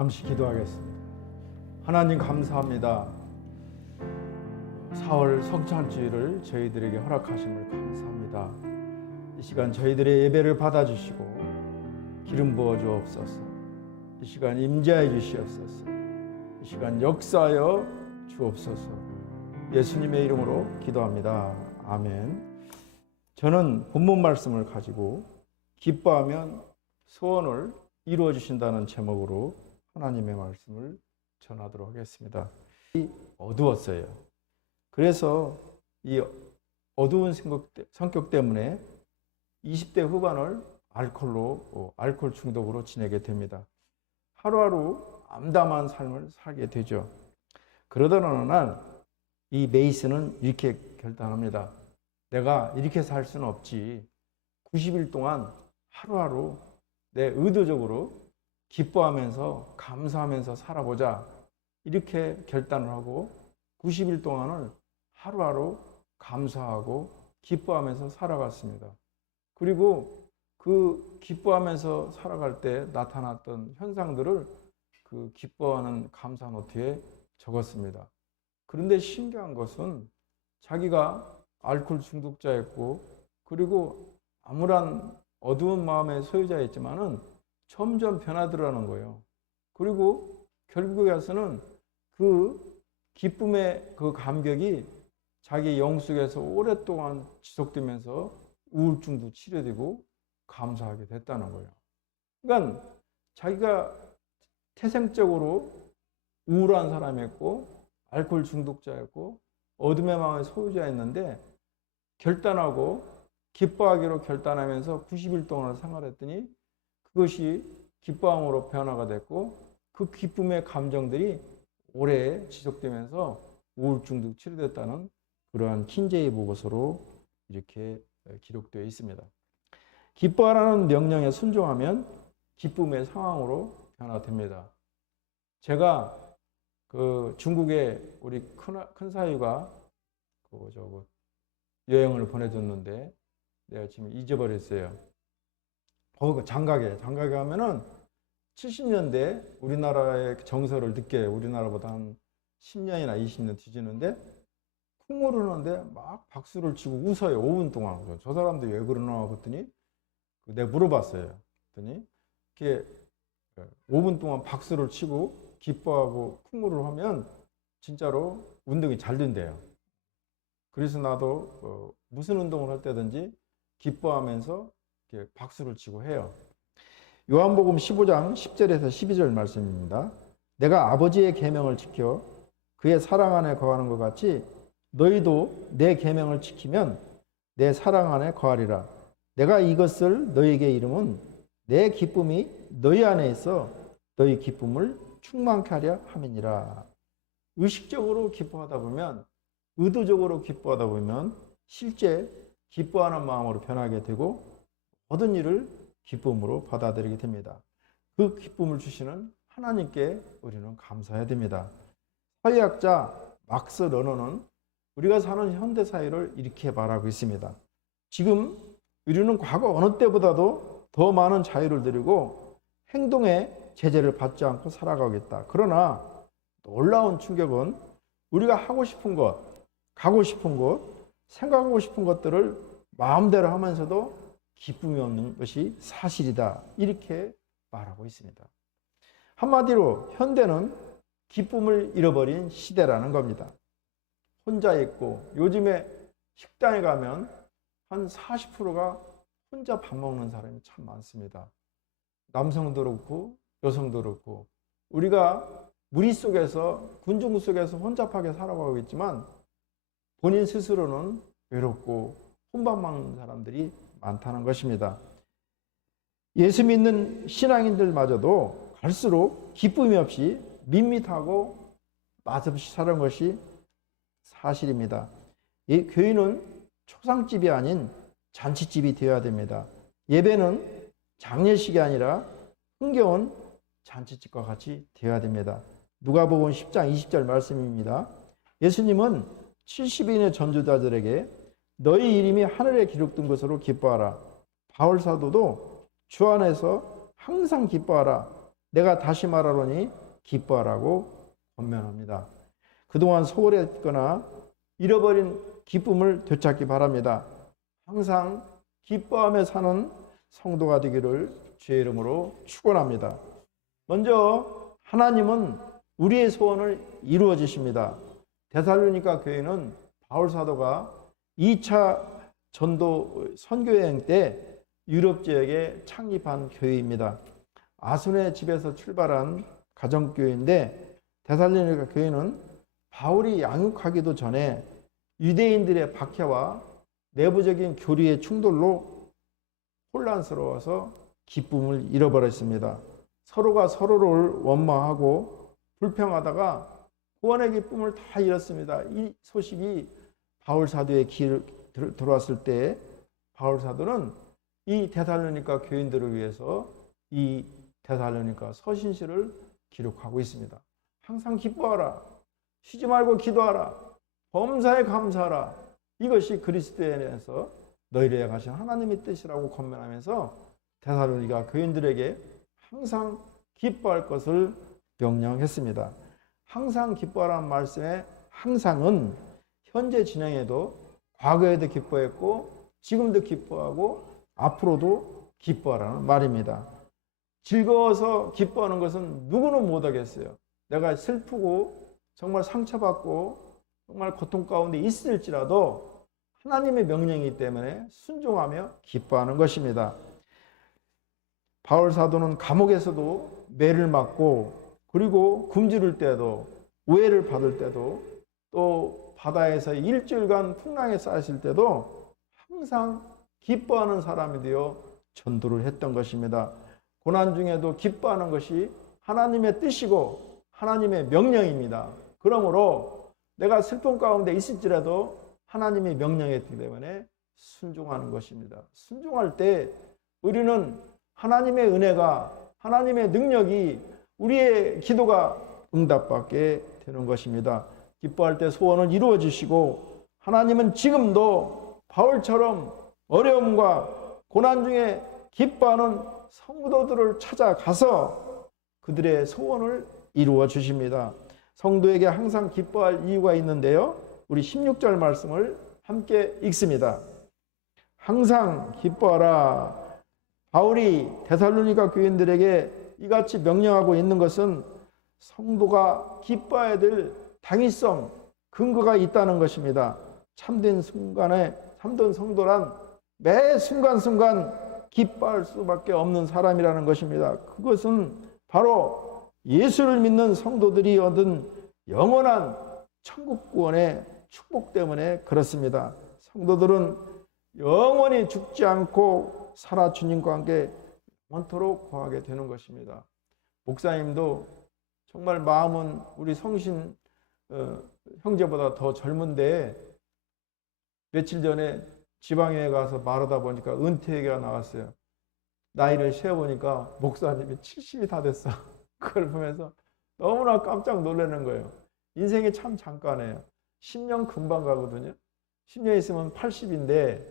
잠시 기도하겠습니다. 하나님 감사합니다. 4월 성찬주일을 저희들에게 허락하심을 감사합니다. 이 시간 저희들의 예배를 받아주시고 기름 부어 주옵소서. 이 시간 임재하여 주시옵소서. 이 시간 역사하여 주옵소서. 예수님의 이름으로 기도합니다. 아멘. 저는 본문 말씀을 가지고 기뻐하면 소원을 이루어 주신다는 제목으로 하나님의 말씀을 전하도록 하겠습니다. 어두웠어요. 그래서 이 어두운 성격 때문에 20대 후반을 알코올 중독으로 지내게 됩니다. 하루하루 암담한 삶을 살게 되죠. 그러던 어느 날 이 메이슨은 이렇게 결단합니다. 내가 이렇게 살 수는 없지. 90일 동안 하루하루 내 의도적으로 기뻐하면서 감사하면서 살아보자. 이렇게 결단을 하고 90일 동안을 하루하루 감사하고 기뻐하면서 살아갔습니다. 그리고 그 기뻐하면서 살아갈 때 나타났던 현상들을 그 기뻐하는 감사 노트에 적었습니다. 그런데 신기한 것은 자기가 알코올 중독자였고 그리고 암울한 어두운 마음의 소유자였지만은 점점 변하더라는 거예요. 그리고 결국에 와서는 그 기쁨의 그 감격이 자기 영 속에서 오랫동안 지속되면서 우울증도 치료되고 감사하게 됐다는 거예요. 그러니까 자기가 태생적으로 우울한 사람이었고 알코올 중독자였고 어둠의 마음의 소유자였는데 결단하고 기뻐하기로 결단하면서 90일 동안 생활했더니 그것이 기뻐함으로 변화가 됐고 그 기쁨의 감정들이 오래 지속되면서 우울증도 치료됐다는 그러한 킨제이 보고서로 이렇게 기록되어 있습니다. 기뻐하라는 명령에 순종하면 기쁨의 상황으로 변화됩니다. 제가 그 중국에 우리 큰 사위가 여행을 보내줬는데 내가 지금 잊어버렸어요. 장가게 가면은 70년대 우리나라의 정서를 늦게 우리나라보다 한 10년이나 20년 뒤지는데 쿵을 하는데 막 박수를 치고 웃어요. 5분 동안. 저 사람들이 왜 그러나 그랬더니 내가 물어봤어요. 그랬더니 이렇게 5분 동안 박수를 치고 기뻐하고 쿵을 하면 진짜로 운동이 잘 된대요. 그래서 나도 무슨 운동을 할 때든지 기뻐하면서 이렇게 박수를 치고 해요. 요한복음 15장 10절에서 12절 말씀입니다. 내가 아버지의 계명을 지켜 그의 사랑 안에 거하는 것 같이 너희도 내 계명을 지키면 내 사랑 안에 거하리라. 내가 이것을 너희에게 이름은 내 기쁨이 너희 안에 있어 너희 기쁨을 충만케 하려 함이니라. 의식적으로 기뻐하다 보면 의도적으로 기뻐하다 보면 실제 기뻐하는 마음으로 변하게 되고 모든 일을 기쁨으로 받아들이게 됩니다. 그 기쁨을 주시는 하나님께 우리는 감사해야 됩니다. 사회학자 막스 러너는 우리가 사는 현대사회를 이렇게 말하고 있습니다. 지금 우리는 과거 어느 때보다도 더 많은 자유를 누리고 행동에 제재를 받지 않고 살아가겠다. 그러나 놀라운 충격은 우리가 하고 싶은 것, 가고 싶은 곳, 생각하고 싶은 것들을 마음대로 하면서도 기쁨이 없는 것이 사실이다. 이렇게 말하고 있습니다. 한마디로 현대는 기쁨을 잃어버린 시대라는 겁니다. 혼자 있고 요즘에 식당에 가면 한 40%가 혼자 밥 먹는 사람이 참 많습니다. 남성도 그렇고 여성도 그렇고 우리가 무리 속에서 군중 속에서 혼잡하게 살아가고 있지만 본인 스스로는 외롭고 혼밥 먹는 사람들이 많다는 것입니다. 예수 믿는 신앙인들마저도 갈수록 기쁨이 없이 밋밋하고 맛없이 사는 것이 사실입니다. 이 교회는 초상집이 아닌 잔치집이 되어야 됩니다. 예배는 장례식이 아니라 흥겨운 잔치집과 같이 되어야 됩니다. 누가복음 10장 20절 말씀입니다. 예수님은 70인의 전도자들에게 너희 이름이 하늘에 기록된 것으로 기뻐하라. 바울 사도도 주 안에서 항상 기뻐하라. 내가 다시 말하노니 기뻐하라고 권면합니다. 그동안 소홀했거나 잃어버린 기쁨을 되찾기 바랍니다. 항상 기뻐하며 사는 성도가 되기를 주의 이름으로 축원합니다. 먼저 하나님은 우리의 소원을 이루어 주십니다. 데살로니가 교회는 바울 사도가 2차 전도 선교여행 때 유럽 지역에 창립한 교회입니다. 아손의 집에서 출발한 가정교회인데 데살로니가 교회는 바울이 양육하기도 전에 유대인들의 박해와 내부적인 교리의 충돌로 혼란스러워서 기쁨을 잃어버렸습니다. 서로가 서로를 원망하고 불평하다가 구원의 기쁨을 다 잃었습니다. 이 소식이 바울 사도의 귀에 들어왔을 때 바울 사도는 이 데살로니가 교인들을 위해서 이 데살로니가 서신시를 기록하고 있습니다. 항상 기뻐하라. 쉬지 말고 기도하라. 범사에 감사하라. 이것이 그리스도에 대해서 너희를 향하신 하나님의 뜻이라고 권면하면서 데살로니가 교인들에게 항상 기뻐할 것을 명령했습니다. 항상 기뻐하라는 말씀에 항상은 현재 진행에도 과거에도 기뻐했고 지금도 기뻐하고 앞으로도 기뻐하라는 말입니다. 즐거워서 기뻐하는 것은 누구는 못하겠어요. 내가 슬프고 정말 상처받고 정말 고통 가운데 있을지라도 하나님의 명령이기 때문에 순종하며 기뻐하는 것입니다. 바울 사도는 감옥에서도 매를 맞고 그리고 굶주릴 때도 오해를 받을 때도 또 바다에서 일주일간 풍랑에 쌓였을 때도 항상 기뻐하는 사람이 되어 전도를 했던 것입니다. 고난 중에도 기뻐하는 것이 하나님의 뜻이고 하나님의 명령입니다. 그러므로 내가 슬픔 가운데 있을지라도 하나님의 명령이기 때문에 순종하는 것입니다. 순종할 때 우리는 하나님의 은혜가 하나님의 능력이 우리의 기도가 응답받게 되는 것입니다. 기뻐할 때 소원을 이루어 주시고 하나님은 지금도 바울처럼 어려움과 고난 중에 기뻐하는 성도들을 찾아가서 그들의 소원을 이루어 주십니다. 성도에게 항상 기뻐할 이유가 있는데요. 우리 16절 말씀을 함께 읽습니다. 항상 기뻐하라. 바울이 데살로니가 교인들에게 이같이 명령하고 있는 것은 성도가 기뻐해야 될 당위성, 근거가 있다는 것입니다. 참된 성도란 매 순간순간 기뻐할 수밖에 없는 사람이라는 것입니다. 그것은 바로 예수를 믿는 성도들이 얻은 영원한 천국 구원의 축복 때문에 그렇습니다. 성도들은 영원히 죽지 않고 살아 주님과 함께 영원토록 거하게 되는 것입니다. 목사님도 정말 마음은 우리 성신 형제보다 더 젊은데 며칠 전에 지방에 가서 말하다 보니까 은퇴 얘기가 나왔어요. 나이를 세어보니까 목사님이 70이 다 됐어. 그걸 보면서 너무나 깜짝 놀라는 거예요. 인생이 참 잠깐이에요. 10년 금방 가거든요. 10년 있으면 80인데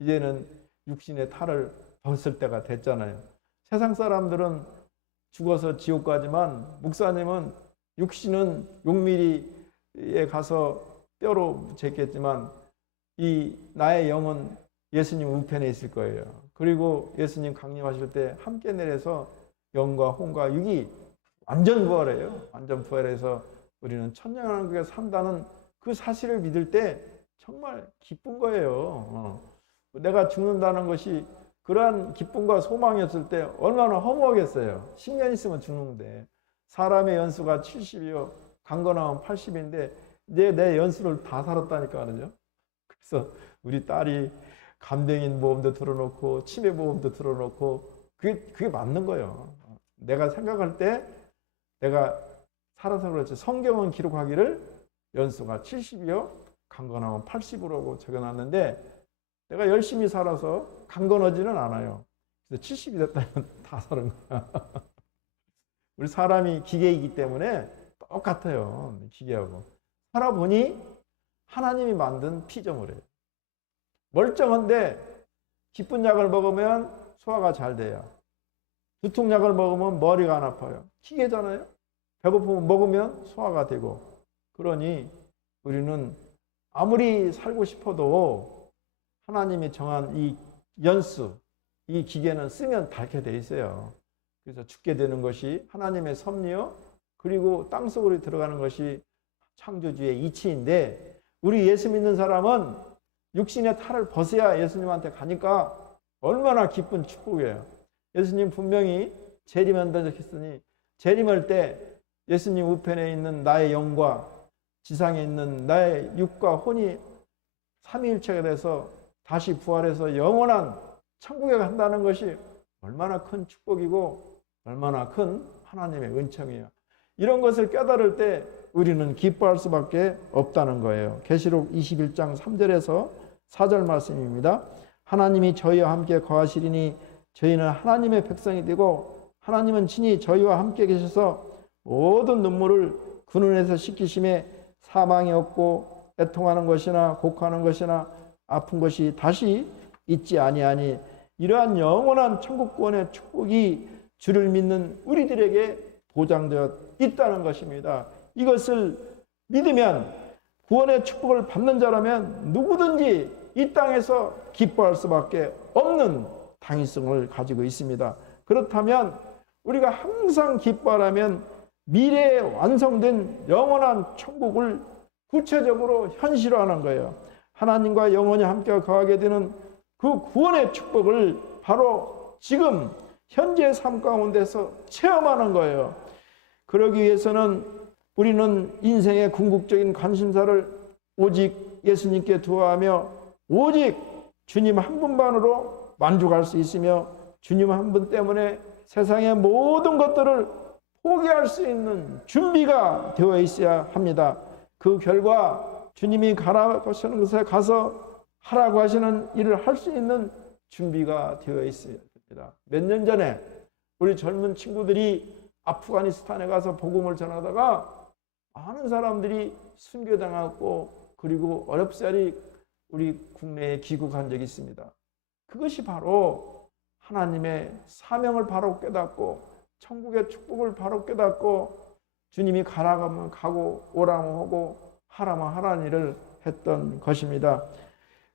이제는 육신의 탈을 벗을 때가 됐잖아요. 세상 사람들은 죽어서 지옥 가지만 목사님은 육신은 용미리에 가서 뼈로 쟀겠지만 이 나의 영은 예수님 우편에 있을 거예요. 그리고 예수님 강림하실 때 함께 내려서 영과 혼과 육이 완전 부활해요. 완전 부활해서 우리는 천년왕국에 산다는 그 사실을 믿을 때 정말 기쁜 거예요. 내가 죽는다는 것이 그러한 기쁨과 소망이었을 때 얼마나 허무하겠어요. 10년 있으면 죽는데 사람의 연수가 70이요 강건하면 80인데 이제 내 연수를 다 살았다니까 그러죠. 그래서 우리 딸이 간병인 보험도 들어놓고 치매 보험도 들어놓고 그게 맞는 거예요. 내가 생각할 때 내가 살아서 그렇지 성경은 기록하기를 연수가 70이요 강건하면 80으로 적어놨는데 내가 열심히 살아서 강건하지는 않아요. 그래서 70이 됐다면 다 사는 거야. 우리 사람이 기계이기 때문에 똑같아요. 기계하고. 살아보니 하나님이 만든 피조물이에요. 멀쩡한데 기쁜 약을 먹으면 소화가 잘 돼요. 두통약을 먹으면 머리가 안 아파요. 기계잖아요. 배고프면 먹으면 소화가 되고. 그러니 우리는 아무리 살고 싶어도 하나님이 정한 이 연수, 이 기계는 쓰면 닳게 돼 있어요. 그래서 죽게 되는 것이 하나님의 섭리요, 그리고 땅속으로 들어가는 것이 창조주의 이치인데, 우리 예수 믿는 사람은 육신의 탈을 벗어야 예수님한테 가니까 얼마나 기쁜 축복이에요. 예수님 분명히 재림한다 했으니, 재림할 때 예수님 우편에 있는 나의 영과 지상에 있는 나의 육과 혼이 삼위일체가 돼서 다시 부활해서 영원한 천국에 간다는 것이 얼마나 큰 축복이고 얼마나 큰 하나님의 은총이에요. 이런 것을 깨달을 때 우리는 기뻐할 수밖에 없다는 거예요. 계시록 21장 3절에서 4절 말씀입니다. 하나님이 저희와 함께 거하시리니 저희는 하나님의 백성이 되고 하나님은 친히 저희와 함께 계셔서 모든 눈물을 그 눈에서 씻기심에 사망이 없고 애통하는 것이나 곡하는 것이나 아픈 것이 다시 있지 아니하니, 이러한 영원한 천국 구원의 축복이 주를 믿는 우리들에게 보장되어 있다는 것입니다. 이것을 믿으면, 구원의 축복을 받는 자라면 누구든지 이 땅에서 기뻐할 수밖에 없는 당위성을 가지고 있습니다. 그렇다면 우리가 항상 기뻐하라면 미래에 완성된 영원한 천국을 구체적으로 현실화하는 거예요. 하나님과 영원히 함께 거하게 되는 그 구원의 축복을 바로 지금 현재 삶 가운데서 체험하는 거예요. 그러기 위해서는 우리는 인생의 궁극적인 관심사를 오직 예수님께 두어하며 오직 주님 한 분만으로 만족할 수 있으며, 주님 한 분 때문에 세상의 모든 것들을 포기할 수 있는 준비가 되어 있어야 합니다. 그 결과 주님이 가라고 하시는 곳에 가서 하라고 하시는 일을 할 수 있는 준비가 되어 있어야 됩니다. 몇 년 전에 우리 젊은 친구들이 아프가니스탄에 가서 복음을 전하다가 많은 사람들이 순교당하고, 그리고 어렵사리 우리 국내에 귀국한 적이 있습니다. 그것이 바로 하나님의 사명을 바로 깨닫고 천국의 축복을 바로 깨닫고 주님이 가라고 하면 가고 오라고 하고 하라면 하라는 일을 했던 것입니다.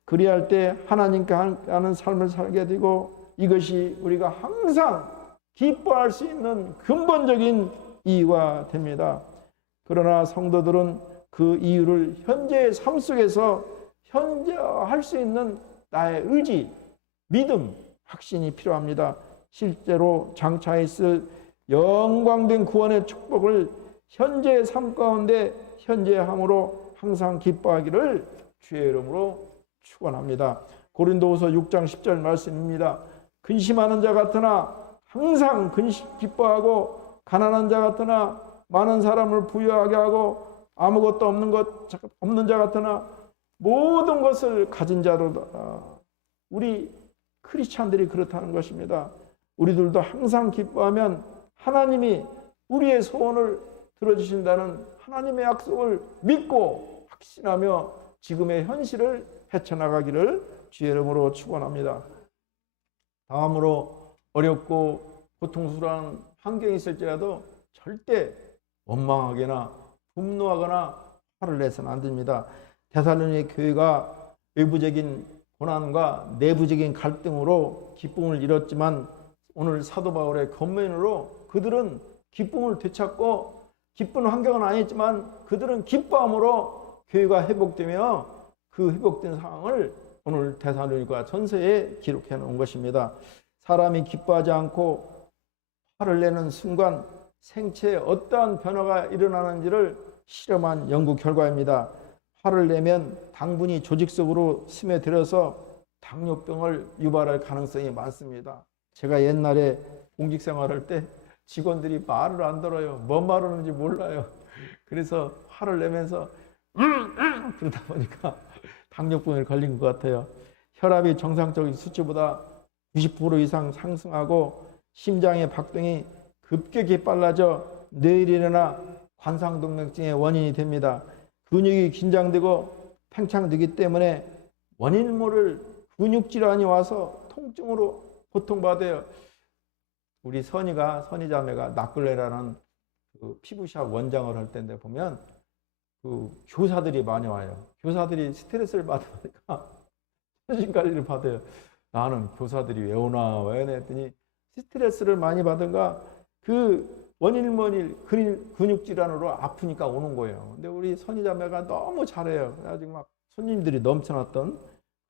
그리할 때 하나님께 하는 삶을 살게 되고, 이것이 우리가 항상 기뻐할 수 있는 근본적인 이유가 됩니다. 그러나 성도들은 그 이유를 현재의 삶 속에서 현재할 수 있는 나의 의지, 믿음, 확신이 필요합니다. 실제로 장차 있을 영광된 구원의 축복을 현재의 삶 가운데 현재함으로 항상 기뻐하기를 주의 이름으로 축원합니다. 고린도후서 6장 10절 말씀입니다. 근심하는 자 같으나 항상 기뻐하고, 가난한 자 같으나 많은 사람을 부유하게 하고, 아무것도 없는 자 같으나 모든 것을 가진 자로다. 우리 크리스찬들이 그렇다는 것입니다. 우리들도 항상 기뻐하면 하나님이 우리의 소원을 들어주신다는 하나님의 약속을 믿고 확신하며 지금의 현실을 헤쳐나가기를 주의 이름으로 축원합니다. 다음으로 어렵고 고통스러운 환경이 있을지라도 절대 원망하거나 분노하거나 화를 내서는 안 됩니다. 데살로니가 교회가 외부적인 고난과 내부적인 갈등으로 기쁨을 잃었지만, 오늘 사도 바울의 권면으로 그들은 기쁨을 되찾고, 기쁜 환경은 아니지만 그들은 기뻐함으로 교회가 회복되며 그 회복된 상황을 오늘 데살로니가 전서에 기록해 놓은 것입니다. 사람이 기뻐하지 않고 화를 내는 순간 생체에 어떠한 변화가 일어나는지를 실험한 연구 결과입니다. 화를 내면 당분이 조직 속으로 스며들어서 당뇨병을 유발할 가능성이 많습니다. 제가 옛날에 공직 생활할 때 직원들이 말을 안 들어요. 뭔 말하는지 몰라요. 그래서 화를 내면서 그러다 보니까 당뇨병에 걸린 것 같아요. 혈압이 정상적인 수치보다 90% 이상 상승하고 심장의 박동이 급격히 빨라져 뇌일이나 관상동맥증의 원인이 됩니다. 근육이 긴장되고 팽창되기 때문에 원인 모를 근육질환이 와서 통증으로 고통받아요. 우리 선희 자매가 나클레라는 그 피부샵 원장을 할 때인데 보면 그 교사들이 많이 와요. 교사들이 스트레스를 받으니까 정신 관리를 받아요. 나는 교사들이 왜 오나 했더니 스트레스를 많이 받은가 그 원일머일 근육 질환으로 아프니까 오는 거예요. 근데 우리 선희 자매가 너무 잘해요. 그래가지고 막 손님들이 넘쳐났던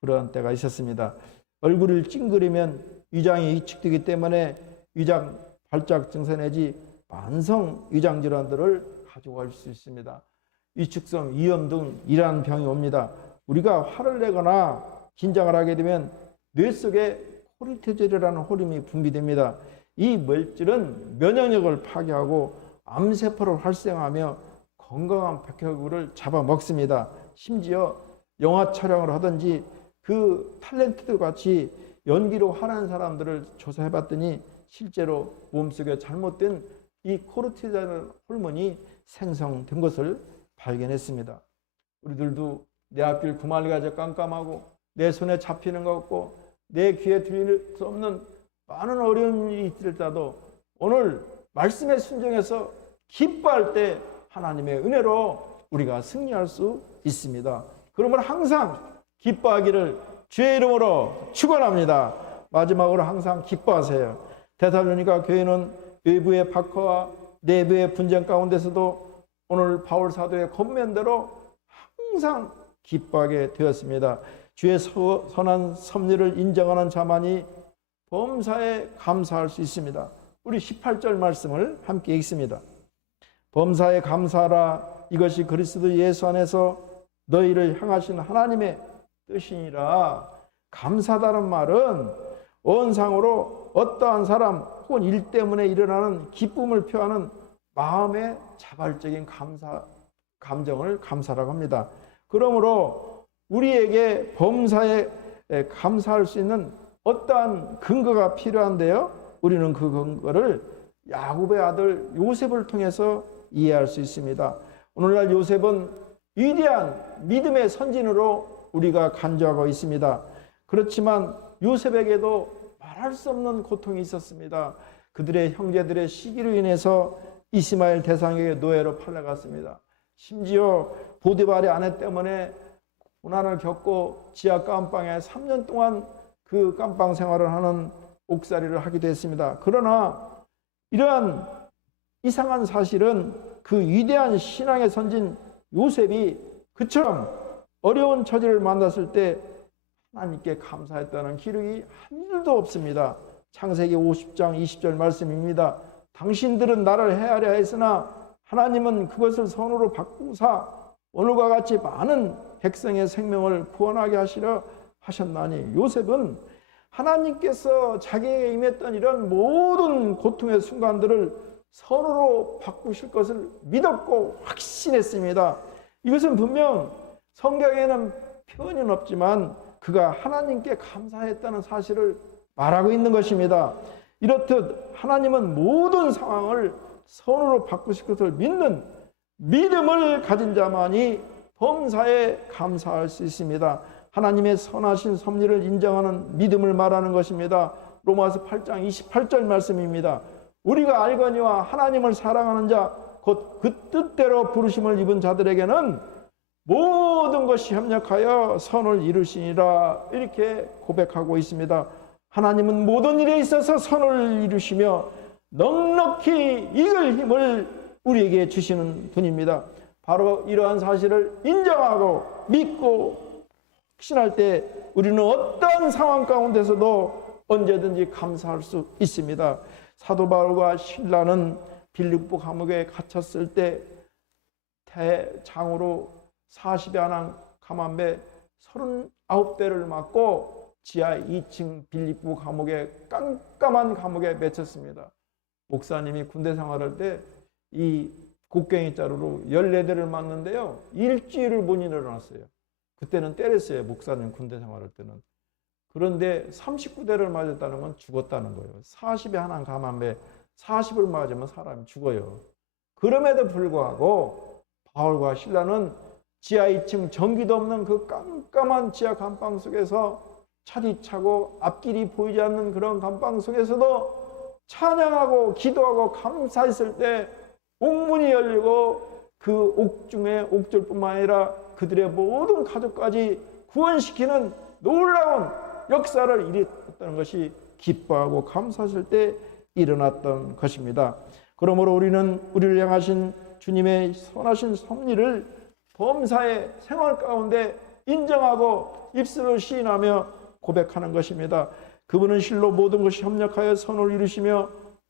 그런 때가 있었습니다. 얼굴을 찡그리면 위장이 위축되기 때문에 위장 발작 증세 내지 만성 위장 질환들을 가져갈 수 있습니다. 위축성 위염 등 이러한 병이 옵니다. 우리가 화를 내거나 긴장을 하게 되면 뇌 속에 코르티졸이라는 호르몬이 분비됩니다. 이 물질은 면역력을 파괴하고 암세포를 활성화하며 건강한 백혈구를 잡아먹습니다. 심지어 영화 촬영을 하든지 그 탤런트들 같이 연기로 화난 사람들을 조사해봤더니 실제로 몸속에 잘못된 이 코르티졸 호르몬이 생성된 것을 발견했습니다. 우리들도 내 앞길 구말리가 깜깜하고 내 손에 잡히는 것 없고 내 귀에 들릴 수 없는 많은 어려운 일이 있을지라도 오늘 말씀에 순종해서 기뻐할 때 하나님의 은혜로 우리가 승리할 수 있습니다. 그러면 항상 기뻐하기를 주의 이름으로 축원합니다. 마지막으로 항상 기뻐하세요. 데살로니가 교회는 외부의 박해와 내부의 분쟁 가운데서도 오늘 바울 사도의 권면대로 항상 기뻐하게 되었습니다. 주의 선한 섭리를 인정하는 자만이 범사에 감사할 수 있습니다. 우리 18절 말씀을 함께 읽습니다. 범사에 감사하라. 이것이 그리스도 예수 안에서 너희를 향하신 하나님의 뜻이니라. 감사하다는 말은 원상으로 어떠한 사람 혹은 일 때문에 일어나는 기쁨을 표하는 마음의 자발적인 감정을 감사라고 합니다. 그러므로 우리에게 범사에 감사할 수 있는 어떠한 근거가 필요한데요. 우리는 그 근거를 야곱의 아들 요셉을 통해서 이해할 수 있습니다. 오늘날 요셉은 위대한 믿음의 선진으로 우리가 간주하고 있습니다. 그렇지만 요셉에게도 말할 수 없는 고통이 있었습니다. 그들의 형제들의 시기로 인해서 이스마엘 대상에게 노예로 팔려갔습니다. 심지어 보디발의 아내 때문에 고난을 겪고 지하 깜방에 3년 동안 그 깜방 생활을 하는 옥살이를 하기도 했습니다. 그러나 이러한 이상한 사실은 그 위대한 신앙의 선진 요셉이 그처럼 어려운 처지를 만났을 때 하나님께 감사했다는 기록이 한 줄도 없습니다. 창세기 50장 20절 말씀입니다. 당신들은 나를 헤아려 했으나 하나님은 그것을 선으로 바꾸사 오늘과 같이 많은 백성의 생명을 구원하게 하시려 하셨나니. 요셉은 하나님께서 자기에게 임했던 이런 모든 고통의 순간들을 선으로 바꾸실 것을 믿었고 확신했습니다. 이것은 분명 성경에는 표현은 없지만 그가 하나님께 감사했다는 사실을 말하고 있는 것입니다. 이렇듯 하나님은 모든 상황을 선으로 바꾸실 것을 믿는 믿음을 가진 자만이 범사에 감사할 수 있습니다. 하나님의 선하신 섭리를 인정하는 믿음을 말하는 것입니다. 로마서 8장 28절 말씀입니다. 우리가 알거니와 하나님을 사랑하는 자 곧 그 뜻대로 부르심을 입은 자들에게는 모든 것이 협력하여 선을 이루시니라. 이렇게 고백하고 있습니다. 하나님은 모든 일에 있어서 선을 이루시며 넉넉히 이길 힘을 우리에게 주시는 분입니다. 바로 이러한 사실을 인정하고 믿고 확신할 때 우리는 어떠한 상황 가운데서도 언제든지 감사할 수 있습니다. 사도 바울과 실라는 빌립보 감옥에 갇혔을 때 대장으로 40여 한 감함에 39대를 맞고 지하 2층 빌립보 감옥에 깜깜한 감옥에 맺혔습니다. 목사님이 군대 생활할 때 이 곡괭이 자루로 14대를 맞는데요. 일주일을 못 일어났어요. 그때는 때렸어요. 목사님 군대 생활할 때는. 그런데 39대를 맞았다는 건 죽었다는 거예요. 40에 하나 감함에 40을 맞으면 사람이 죽어요. 그럼에도 불구하고 바울과 실라는 지하 2층 전기도 없는 그 깜깜한 지하 감방 속에서 차디차고 앞길이 보이지 않는 그런 감방 속에서도 찬양하고 기도하고 감사했을 때 옥문이 열리고 그 옥중에 옥졸뿐만 아니라 그들의 모든 가족까지 구원시키는 놀라운 역사를 일으켰다는 것이 기뻐하고 감사했을 때 일어났던 것입니다. 그러므로 우리는 우리를 향하신 주님의 선하신 섭리를 범사의 생활 가운데 인정하고 입술로 시인하며 고백하는 것입니다. 그분은 실로 모든 것이 협력하여 선을 이루시며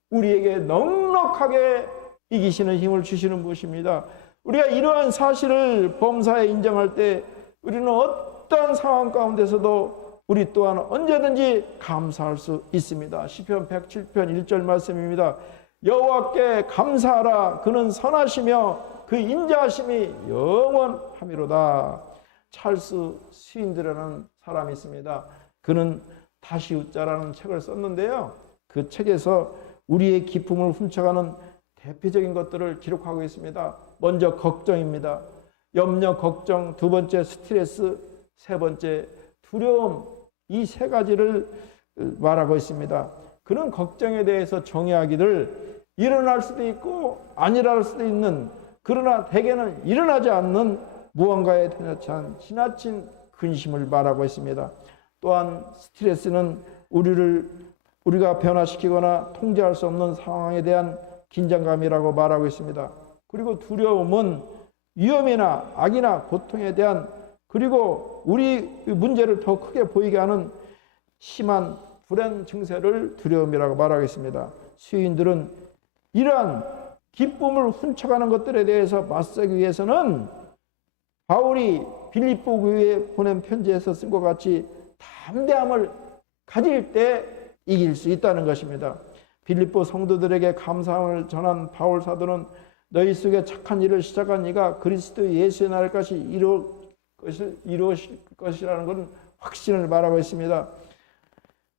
우리에게 넉넉하게 이기시는 힘을 주시는 것입니다. 우리가 이러한 사실을 범사에 인정할 때 우리는 어떠한 상황 가운데서도 우리 또한 언제든지 감사할 수 있습니다. 시편 107편 1절 말씀입니다. 여호와께 감사하라. 그는 선하시며 그 인자하심이 영원하미로다. 찰스 스윈드라는 사람이 있습니다. 그는 다시웃자라는 책을 썼는데요. 그 책에서 우리의 기쁨을 훔쳐가는 대표적인 것들을 기록하고 있습니다. 먼저 걱정입니다. 염려, 걱정, 두 번째 스트레스, 세 번째 두려움, 이 세 가지를 말하고 있습니다. 그는 걱정에 대해서 정의하기를 일어날 수도 있고 안 일어날 수도 있는, 그러나 대개는 일어나지 않는 무언가에 대한 지나친 근심을 말하고 있습니다. 또한 스트레스는 우리가 변화시키거나 통제할 수 없는 상황에 대한 긴장감이라고 말하고 있습니다. 그리고 두려움은 위험이나 악이나 고통에 대한, 그리고 우리 문제를 더 크게 보이게 하는 심한 불안 증세를 두려움이라고 말하겠습니다. 시인들은 이러한 기쁨을 훔쳐가는 것들에 대해서 맞서기 위해서는 바울이 빌립보 교회에 보낸 편지에서 쓴 것 같이 담대함을 가질 때 이길 수 있다는 것입니다. 빌립보 성도들에게 감사함을 전한 바울 사도는 너희 속에 착한 일을 시작한 이가 그리스도 예수의 날까지 이루실 것이라는 것은 확신을 말하고 있습니다.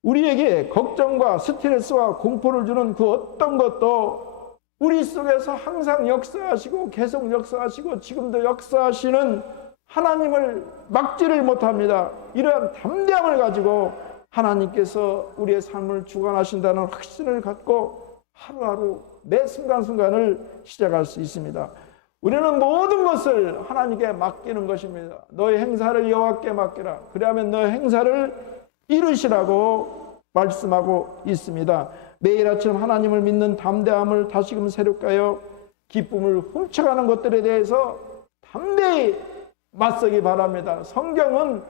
우리에게 걱정과 스트레스와 공포를 주는 그 어떤 것도 우리 속에서 항상 역사하시고 계속 역사하시고 지금도 역사하시는 하나님을 막지를 못합니다. 이러한 담대함을 가지고 하나님께서 우리의 삶을 주관하신다는 확신을 갖고 하루하루 매 순간순간을 시작할 수 있습니다. 우리는 모든 것을 하나님께 맡기는 것입니다. 너의 행사를 여호와께 맡기라. 그리하면 너의 행사를 이루시라고 말씀하고 있습니다. 매일 아침 하나님을 믿는 담대함을 다시금 새롭게 하여 기쁨을 훔쳐가는 것들에 대해서 담대히 맞서기 바랍니다. 성경은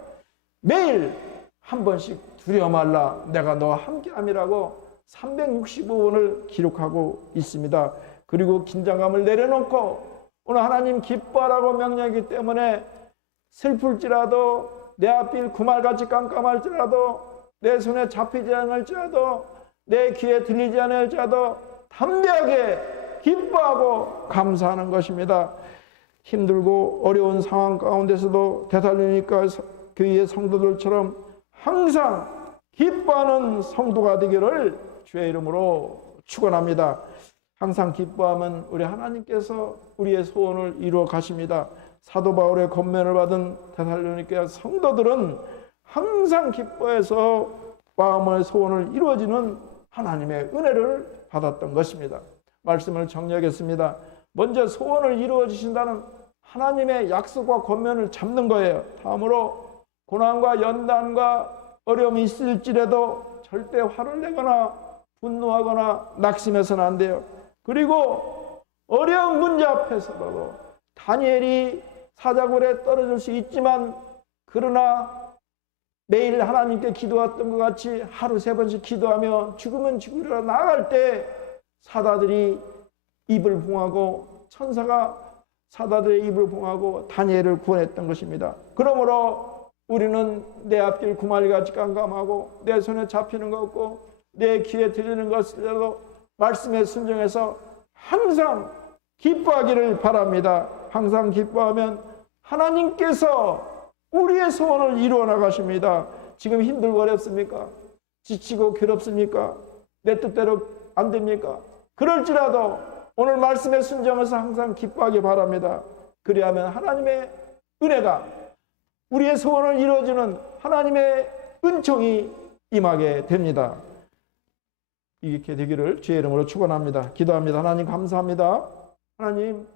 매일 한 번씩 두려워 말라 내가 너와 함께함이라고 365번을 기록하고 있습니다. 그리고 긴장감을 내려놓고 오늘 하나님 기뻐하라고 명령하기 때문에 슬플지라도 내 앞이 구말같이 깜깜할지라도 내 손에 잡히지 않을지라도 내 귀에 들리지 않을지라도 담대하게 기뻐하고 감사하는 것입니다. 힘들고 어려운 상황 가운데서도 데살로니가 교회의 성도들처럼 항상 기뻐하는 성도가 되기를 주의 이름으로 축원합니다. 항상 기뻐하면 우리 하나님께서 우리의 소원을 이루어 가십니다. 사도 바울의 권면을 받은 데살로니가 성도들은 항상 기뻐해서 마음의 소원을 이루어지는 하나님의 은혜를 받았던 것입니다. 말씀을 정리하겠습니다. 먼저 소원을 이루어 주신다는 하나님의 약속과 권면을 잡는 거예요. 다음으로 고난과 연단과 어려움이 있을지라도 절대 화를 내거나 분노하거나 낙심해서는 안 돼요. 그리고 어려운 문제 앞에서도 다니엘이 사자굴에 떨어질 수 있지만 그러나 매일 하나님께 기도했던 것 같이 하루 3번씩 기도하며 죽으면 죽으리라 나아갈 때 사다들이 입을 봉하고 천사가 사다들의 입을 봉하고 다니엘을 구원했던 것입니다. 그러므로 우리는 내 앞길 구말같이 깜깜하고 내 손에 잡히는 것 없고 내 귀에 들리는 것이라도 말씀에 순종해서 항상 기뻐하기를 바랍니다. 항상 기뻐하면 하나님께서 우리의 소원을 이루어 나가십니다. 지금 힘들고 어렵습니까? 지치고 괴롭습니까? 내 뜻대로 안 됩니까? 그럴지라도 오늘 말씀에 순종해서 항상 기뻐하기 바랍니다. 그리하면 하나님의 은혜가 우리의 소원을 이루어주는 하나님의 은총이 임하게 됩니다. 이렇게 되기를 주의 이름으로 축원합니다. 기도합니다. 하나님 감사합니다. 하나님